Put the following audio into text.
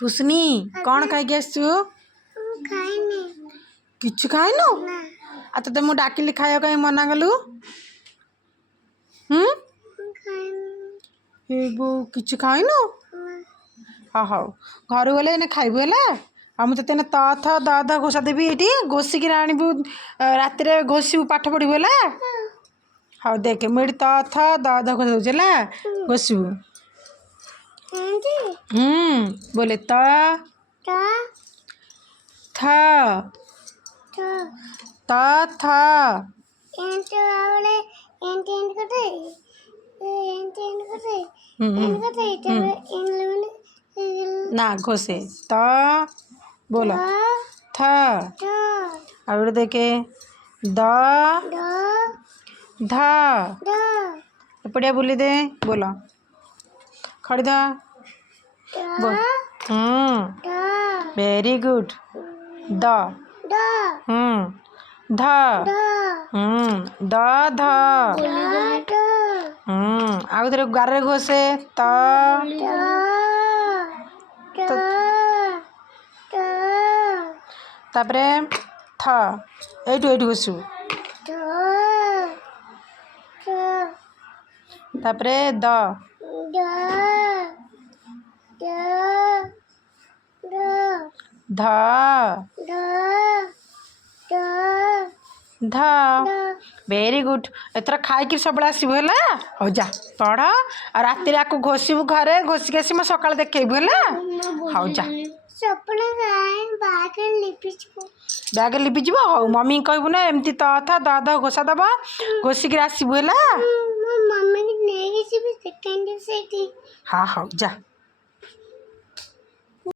पुष्नी कौन खाई आसु किछु खाइनु आ तो मु डाकिली खाया कहीं मना कलु बो किछु खाइनु हाँ हाँ घर गले खाइबु है आ मुझे तेने त थ द ध घोषा देवी ये घोषिक आणबू राति घोषू पाठ पढ़ू है हाँ देख मुझे त थ द ध घोषा दूसरा घोषू बोले त थ त थ ना घोषे त बोलो थ और देखे द ध एपड़िया बोली दे बोलो खड़ी ध वेरी गुड द ध द ध आउ थे गारे घोषे त तापरे थ एटू एटू घोषु तापरे द ध ध वेरी गुड एथर खाई सब आसबू है हो जा पढ़ और राति आपको घोषबू घरे घोषिक आस सका देखू है हो जा बैग लिपिज हो मम्मी कहबू ना एमती त था द ध घोषा दब घोषिक आसबू है हाँ हाँ जा।